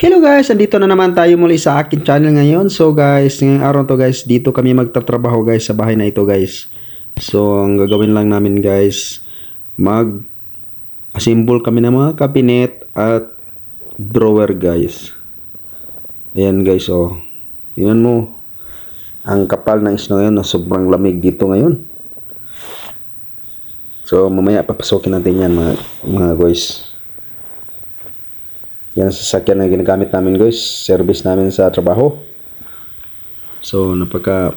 Hello guys, andito na naman tayo muli sa akin channel ngayon. So guys, ngayong araw to guys, dito kami magtatrabaho guys sa bahay na ito guys. So ang gagawin lang namin guys, mag-assemble kami ng mga cabinet at drawer guys. Ayan guys, oh. Tingnan mo. Ang kapal ng snow ngayon, sobrang lamig dito ngayon. So mamaya papasokin natin yan mga guys. Yan ang sasakyan na ginagamit namin guys, service namin sa trabaho. So napaka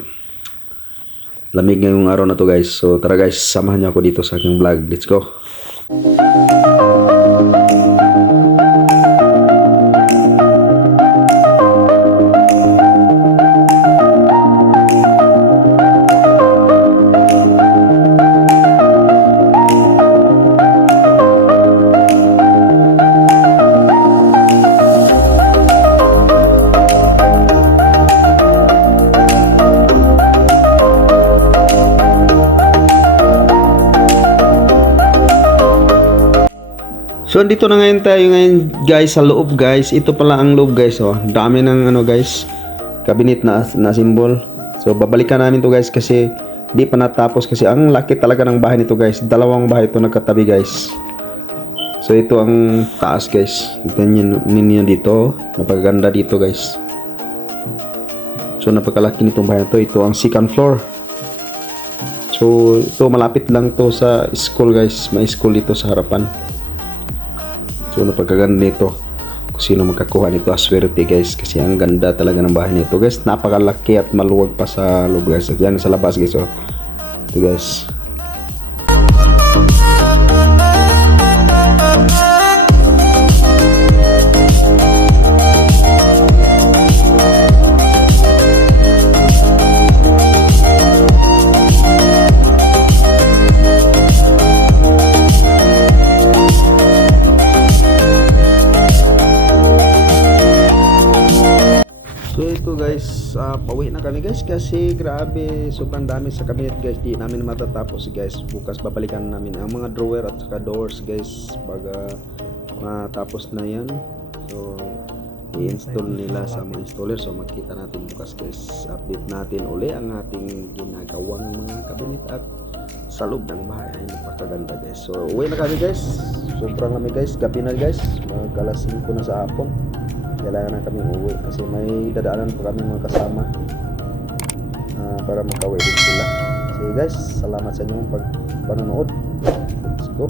lamig ngayong araw na to guys. So tara guys, samahan niyo ako dito sa aking vlog. Let's go. So dito na ngayon tayo guys sa loob guys. Ito pala ang loob guys, oh. Dami ng guys, cabinet na symbol. So babalikan namin to guys kasi di pa natapos kasi ang laki talaga ng bahay nito guys. Dalawang bahay ito nagkatabi guys. So ito ang taas guys. Tingnan niyo dito, napakaganda dito guys. So napakalaki nitong bahay ito. Ito ang second floor. So ito malapit lang to sa school guys. May school dito sa harapan. So napagkaganda nito. Kung sino magkakuha nito, aswerte guys. Kasi ang ganda talaga ng bahay nito guys. Napakalaki at maluwag pa sa loob guys. At yan sa labas guys, oh. Ito guys. So ito guys, pauwi na kami guys kasi grabe, sobrang dami sa cabinet guys. Di namin matatapos guys. Bukas babalikan namin ang mga drawer at saka doors guys pag matapos na yan. So i-install nila sa mga installer. So makita natin bukas guys. Update natin uli ang ating ginagawang mga cabinet at sa loob ng bahay. Ay napakaganda guys. So uwi na kami guys. Sobrang kami guys, gabi na guys. Mag alas 5 na sa hapon. Kailangan na kami uwi kasi may dadaanan pa kami mga kasama para makauwi din sila. So guys, salamat sa inyong panonood. Let's go.